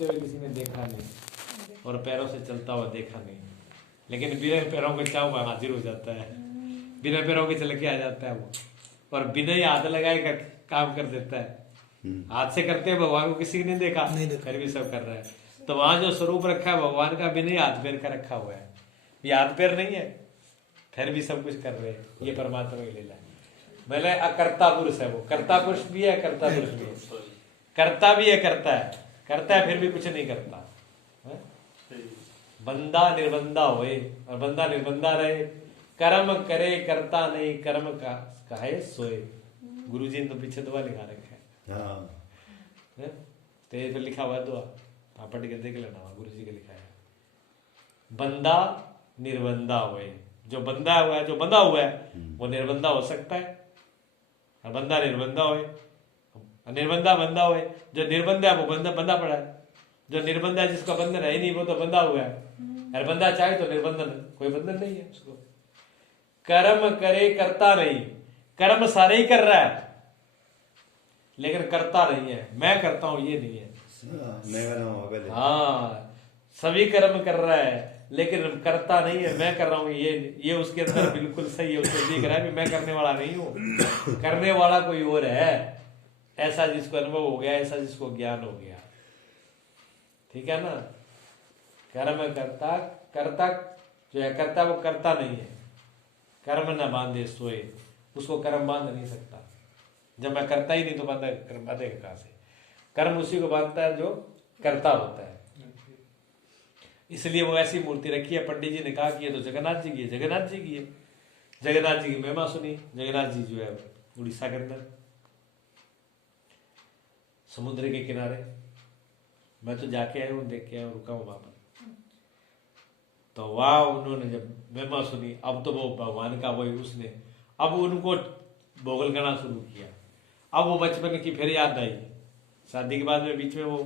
हुए किसी ने देखा नहीं और पैरों से चलता हुआ देखा नहीं, लेकिन बिना पैरों के चाव हाजिर हो जाता है, बिना पैरों के चल के आ जाता है वो, और बिना ही हाथ लगाए काम कर देता है। हाथ से करते हैं भगवान को किसी ने नहीं देखा, फिर भी सब कर रहा है। तो वहां जो स्वरूप रखा है भगवान का, बिना ही हाथ पैर का रखा हुआ है, ये हाथ पैर नहीं है, फिर भी सब कुछ कर रहे हैं। ये परमात्मा की लीला है। मैंने अकर्ता पुरुष है वो, कर्ता पुरुष भी है, कर्ता पुरुष भी है, करता भी है, करता है फिर भी कुछ नहीं करता है? बंदा निर्बंदा होए और बंदा निर्बंदा रहे, कर्म करे करता नहीं, कर्म का कहे सोए। गुरुजी ने तो पीछे दुआ लिखा रखा है, तेज पर लिखा हुआ दुआ, आप पढ़ के देख लेना, गुरुजी का लिखा है। बंदा निर्बंदा होए, जो बंदा हुआ है, जो बंधा हुआ है वो निर्बंदा हो सकता है, और बंदा निर्बंदा होए, निर्बंदा बंदा होए। जो निर्बंध है वो बंदा पड़ा है, जो निर्बंध है जिसका बंधन है ही नहीं वो तो बंधा हुआ है, और बंदा चाहे तो निर्बंधन, कोई बंधन नहीं है उसको। कर्म करे करता नहीं, कर्म सारे ही कर रहा है लेकिन करता नहीं है, मैं करता हूं ये नहीं है। हाँ, सभी कर्म कर रहा है लेकिन करता नहीं है, मैं कर रहा हूँ ये उसके अंदर बिल्कुल सही है। उसको दिख रहा है कि मैं करने वाला नहीं हूँ, करने वाला कोई और है, ऐसा जिसको अनुभव हो गया, ऐसा जिसको ज्ञान हो गया। ठीक है ना। कर्म करता, करता जो है करता वो करता नहीं है। कर्म न बांधे सोए, उसको कर्म बांध नहीं सकता। जब मैं करता ही नहीं तो बांधेगा कहां से। कर्म उसी को बांधता है जो करता होता है। इसलिए वो ऐसी मूर्ति रखी है। पंडित जी ने कहा कि ये तो जगन्नाथ जी की है, जगन्नाथ जी की है। जगन्नाथ जी की महिमा सुनी। जगन्नाथ जी जो है उड़ीसा के अंदर समुद्र के किनारे, मैं तो जाके आया हूँ, देख के आया हूँ, रुका हूँ वहां पर। तो वहां उन्होंने जब महिमा सुनी, अब तो वो भगवान का वही उसने अब उनको भोगल करना शुरू किया। अब वो बचपन की फिर याद आई, शादी के बाद में बीच में वो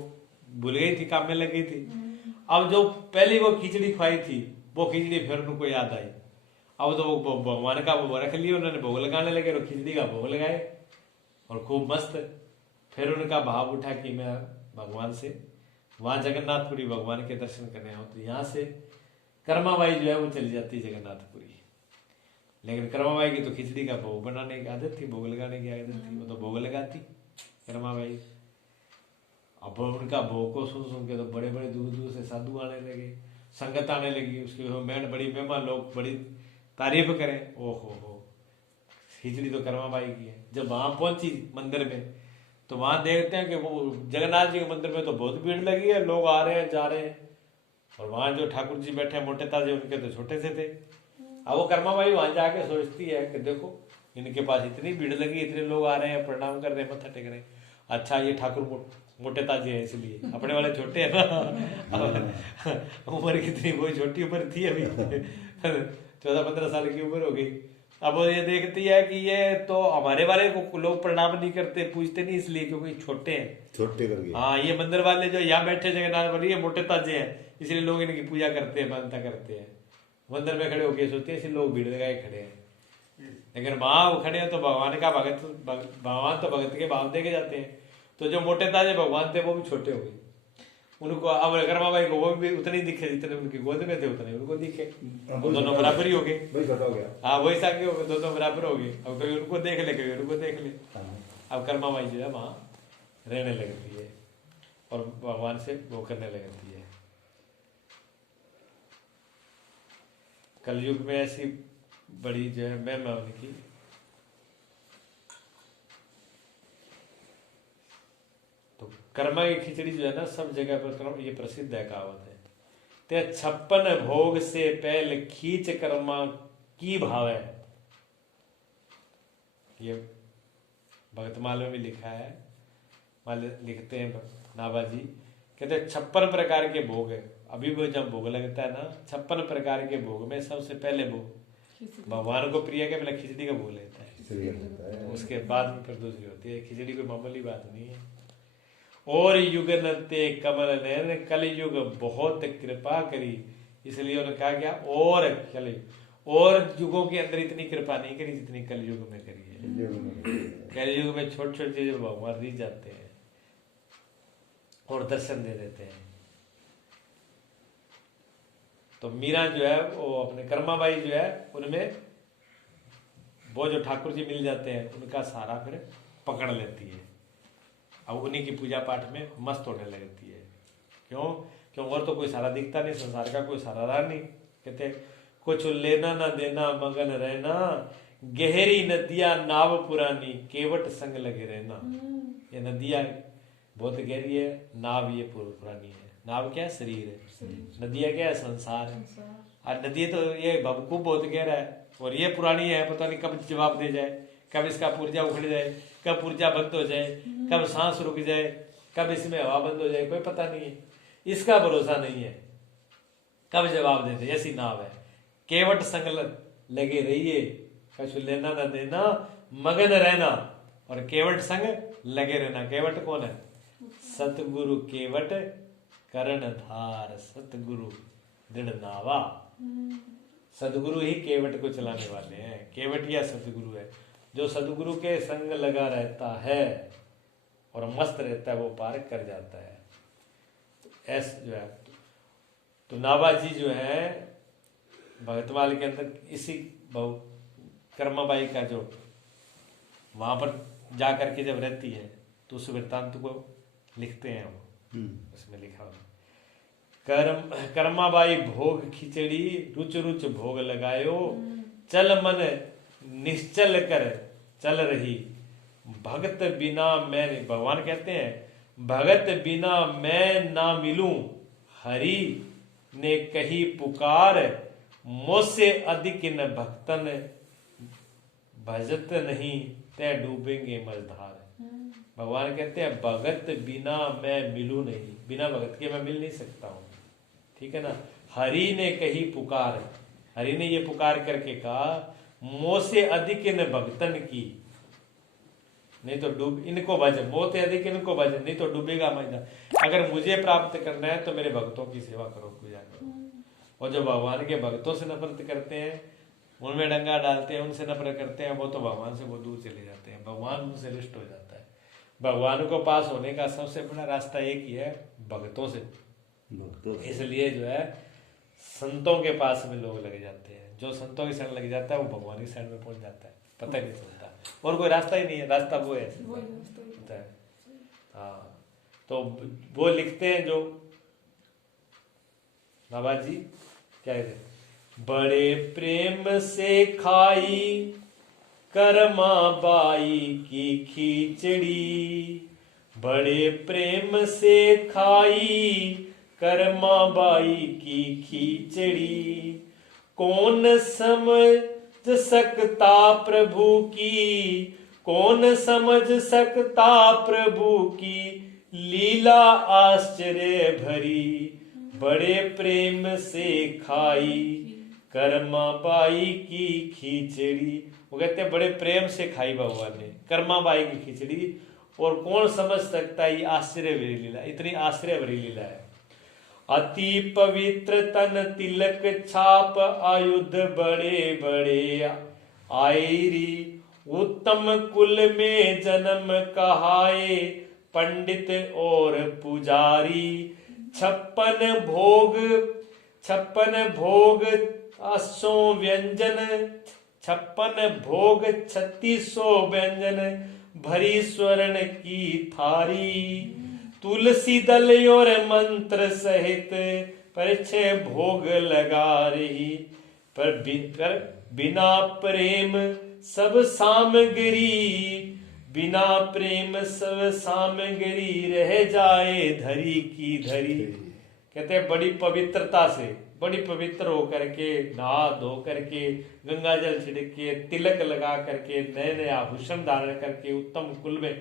भूल गई थी, काम में लग गई थी। अब जो पहली वो खिचड़ी खुआई थी वो खिचड़ी फिर उनको याद आई। अब तो वो भगवान का वो रख लिया उन्होंने, भोग लगाने लगे और खिचड़ी का भोग लगाए और खूब मस्त। फिर उनका भाव उठा कि मैं भगवान से वहां जगन्नाथपुरी भगवान के दर्शन करने आऊं। तो यहाँ से कर्माबाई जो है वो चली जाती जगन्नाथपुरी, लेकिन कर्माबाई की तो खिचड़ी का भोग बनाने की आदत थी, भोग लगाने की आदत थी, वो तो भोग लगाती कर्माबाई। अब उनका भोग को सुन सुन के तो बड़े बड़े दूर दूर से साधु आने लगे, संगत आने लगी, उसकी मैंने बड़ी मेहमान, लोग बड़ी तारीफ करें। ओहो, खिचड़ी तो कर्माबाई की है। जब वहां पहुंची मंदिर में तो वहां देखते हैं कि वो जगन्नाथ जी के मंदिर में तो बहुत भीड़ लगी है, लोग आ रहे हैं जा रहे हैं, और वहां जो ठाकुर जी बैठे मोटे ताजे उनके तो छोटे से थे। अब वो कर्माबाई वहां जाके सोचती है कि देखो इनके पास इतनी भीड़ लगी, इतने लोग आ रहे हैं, प्रणाम कर रहे हैं, मत्था टेक रहे हैं। अच्छा ये ठाकुर मोटे ताजे हैं इसलिए, अपने वाले छोटे हैं ना। उम्र कितनी, वही छोटी उम्र थी, अभी 14-15 साल की उम्र हो गई। अब वो ये देखती है कि ये तो हमारे वाले को लोग प्रणाम नहीं करते, पूछते नहीं, इसलिए क्योंकि छोटे हैं, छोटे करके। हाँ, ये मंदिर वाले जो यहाँ बैठे जगन्नाथ वाले ये मोटे ताजे हैं, इसलिए लोग इनकी पूजा करते हैं, मानता करते हैं। मंदिर में खड़े होके सोचते हैं, इसलिए लोग भीड़ लगाए खड़े हैं। लेकिन वहां वो खड़े हैं तो भगवान का भगवान तो भगत के भाव देके जाते हैं। तो जो मोटे ताजे भगवान थे वो भी छोटे हो गए उनको। अब कर्माबाई को वो भी उतने दिखे जितने उनकी गोद में थे, उतने उनको दिखे, दोनों बराबर ही हो गए। हाँ, वही साके हो गए, दोनों बराबर हो गए। अब कभी उनको देख ले, कभी उनको देख ले। अब कर्माबाई जो है वहां रहने लगती है और भगवान से वो करने लगती है। कलयुग में ऐसी बड़ी जो है महिमा उनकी। तो कर्मा की खिचड़ी जो है ना सब जगह पर ये प्रसिद्ध है, कहावत है। ते 56 भोग से पहले खींच कर्मा की भाव है। ये भगतमाल में भी लिखा है, लिखते हैं नाभाजी, कहते 56 प्रकार के भोग है। अभी वो जब भोग लगता है ना, 56 प्रकार के भोग में सबसे पहले भोग भगवान को प्रिय के पहले खिचड़ी का भोग लेता है, उसके बाद में फिर दूसरी होती है। खिचड़ी कोई मामूली बात नहीं है। और युग नते कमल नयन, कल युग बहुत कृपा करी, इसलिए उन्होंने कहा क्या, और युगों के अंदर इतनी कृपा नहीं करी जितनी कल युग में करी है। कल युग में छोटे छोटे चीजें भगवान रीझ जाते हैं। और दर्शन दे देते हैं। तो मीरा जो है वो अपने कर्माबाई जो है उनमें वो जो ठाकुर जी मिल जाते हैं उनका सहारा फिर पकड़ लेती है। अब उन्हीं की पूजा पाठ में मस्त होने लगती है। क्यों और तो कोई सहारा दिखता नहीं, संसार का कोई सहारा रहा नहीं। कहते कुछ लेना ना देना मगन रहना, गहरी नदियां नाव पुरानी, केवट संग लगे रहना। ये नदियां बहुत गहरी है, नाव ये पुरानी है। नाव क्या है? शरीर है। नदियां क्या है? संसार है। और नदी तो ये भवकूप बहुत गहरा है और ये पुरानी है, पता नहीं कब जवाब दे जाए, कब इसका पुर्जा उखड़ जाए, कब पुर्जा बंद हो जाए, कब सांस रुक जाए, कब इसमें हवा बंद हो जाए, कोई पता नहीं है। इसका भरोसा नहीं है कब जवाब दे दे। ऐसी नाव है, केवट संग लगे रहिए, कछु लेना ना देना मगन रहना। और केवट संग लगे रहना। केवट कौन है? सतगुरु केवट कर्णधार, सतगुरु दृढ़ नावा। सदगुरु ही केवट को चलाने वाले हैं। केवट या सदगुरु है। जो सदगुरु के संग लगा रहता है और मस्त रहता है वो पार कर जाता है। ऐसा जो है तो नाभा जी जो है भगतमाल के अंदर इसी कर्माबाई का जो वहां पर जा करके जब रहती है तो उस वृत्तांत को लिखते हैं हम। उसमें लिखा हुआ कर्माबाई भोग खिचड़ी रुच रुच भोग लगायो, चल मन निश्चल कर चल रही, भगत बिना मैं। भगवान कहते हैं भगत बिना मैं ना मिलूं, हरि ने कही पुकार, मोसे अधिक न भक्तन भजत नहीं, तै डूबेंगे मझधार। भगवान कहते हैं भगत बिना मैं मिलूं नहीं, बिना भगत के मैं मिल नहीं सकता हूं। ठीक है ना। हरि ने कही पुकार, हरि ने ये पुकार करके कहा मोसे अधिक इन भक्तन की, नहीं तो डूब इनको भज, मोते अधिक इनको भज, नहीं तो डूबेगा मझधार। अगर मुझे प्राप्त करना है तो मेरे भक्तों की सेवा करो, पूजा करो। और जो भगवान के भक्तों से नफरत करते हैं, उनमें डंगा डालते हैं, उनसे नफरत करते हैं, वो तो भगवान से बहुत दूर चले जाते हैं। भगवान उनसे लिस्ट हो जाता है। भगवान को पास होने का सबसे बड़ा रास्ता एक ही है, भक्तों से। इसलिए जो है संतों के पास में लोग लगे जाते हैं। जो संतों की शरण लग जाता है वो भगवान की शरण में पहुंच जाता है, पता ही नहीं चलता। और कोई रास्ता ही नहीं है, रास्ता वो है होता है। हाँ, तो वो लिखते हैं जो बाबा जी क्या कहते, बड़े प्रेम से खाई कर्मा बाई की खिचड़ी, बड़े प्रेम से खाई कर्मा बाई की खिचड़ी, कौन समझ सकता प्रभु की, कौन समझ सकता प्रभु की लीला आश्चर्य भरी, बड़े प्रेम से खाई कर्मा बाई की खिचड़ी। वो कहते हैं बड़े प्रेम से खाई भगवान ने कर्मा बाई की खिचड़ी, और कौन समझ सकता है ये आश्चर्य भरी लीला, इतनी आश्चर्य भरी लीला है। अति पवित्र तन तिलक छाप आयुध बड़े बड़े आयरी, उत्तम कुल में जन्म कहाए पंडित और पुजारी, 56 भोग 800 व्यंजन, 56 भोग 3600 व्यंजन, भरी स्वर्ण की थारी, तुलसी दल और मंत्र सहित पर 6 भोग लगा रही, पर बिना प्रेम सब सामग्री, बिना प्रेम सब सामग्री रह जाए धरी की धरी। कहते हैं बड़ी पवित्रता से, बड़ी पवित्र होकर के नहा धो करके गंगा जल छिड़क के तिलक लगा करके नए नए आभूषण धारण करके उत्तम कुल में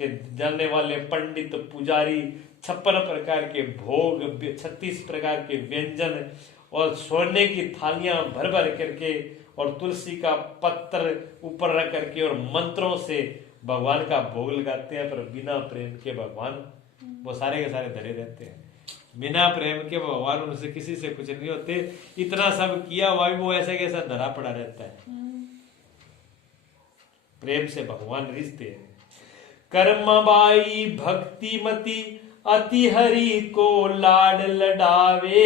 के जानने वाले पंडित पुजारी 56 प्रकार के भोग, 36 प्रकार के व्यंजन और सोने की थालियां भर भर करके और तुलसी का पत्र ऊपर रख करके और मंत्रों से भगवान का भोग लगाते हैं। पर बिना प्रेम के भगवान वो सारे के सारे धरे रहते हैं। बिना प्रेम के भगवान उनसे किसी से कुछ नहीं होते। इतना सब किया हुआ भी वो ऐसे कैसा धरा पड़ा रहता है। प्रेम से भगवान रिश्ते हैं। कर्मबाई भक्तिमती अति हरि को लाड लडावे।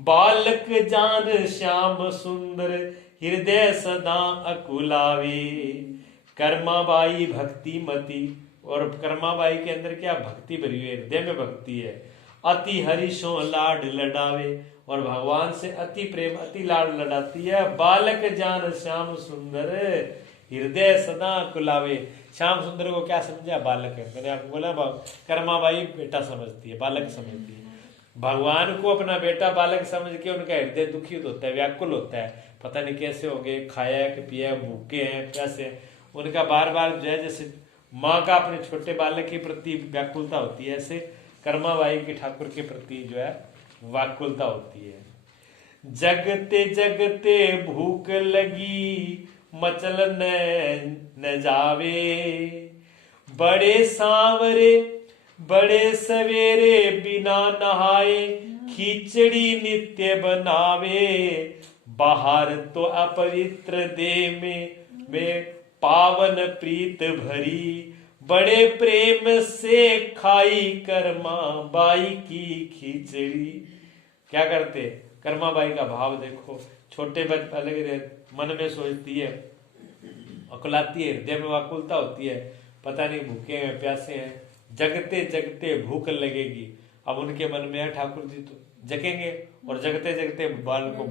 बालक जान श्याम सुंदर हृदय सदा अकुलावे। कर्माबाई भक्ति मति, और कर्माबाई के अंदर क्या भक्ति भरी हुई है, हृदय में भक्ति है। अति हरि सो लाड लडावे, और भगवान से अति प्रेम अति लाड लडाती है। बालक जान श्याम सुंदर हृदय सदा कुलावे। श्याम सुंदर को क्या समझा, बालक है। मैंने आपको बोला कर्माबाई बेटा समझती है, बालक समझती है। भगवान को अपना बेटा बालक समझ के उनका हृदय दुखित होता है, व्याकुल होता है, पता नहीं कैसे हो गए, खाया कि पिया, भूखे हैं, प्यासे हैं। उनका बार बार जो है, जैसे माँ का अपने छोटे बालक के प्रति व्याकुलता होती है, ऐसे कर्माबाई की ठाकुर के प्रति जो है व्याकुलता होती है। जगते जगते भूख लगी मचल न जावे। बड़े सांवरे बड़े सवेरे बिना नहाए खिचड़ी नित्य बनावे। बाहर तो अपवित्र देह में पावन प्रीत भरी। बड़े प्रेम से खाई कर्मा बाई की खिचड़ी। क्या करते, कर्माबाई का भाव देखो। छोटे बच्चे मन में सोचती है, अकुलाती है, हृदय में व्याकुलता होती है, पता नहीं भूखे हैं प्यासे हैं, जगते जगते भूख लगेगी। अब उनके मन में है ठाकुर जी तो जगेंगे, और जगते जगते बाल को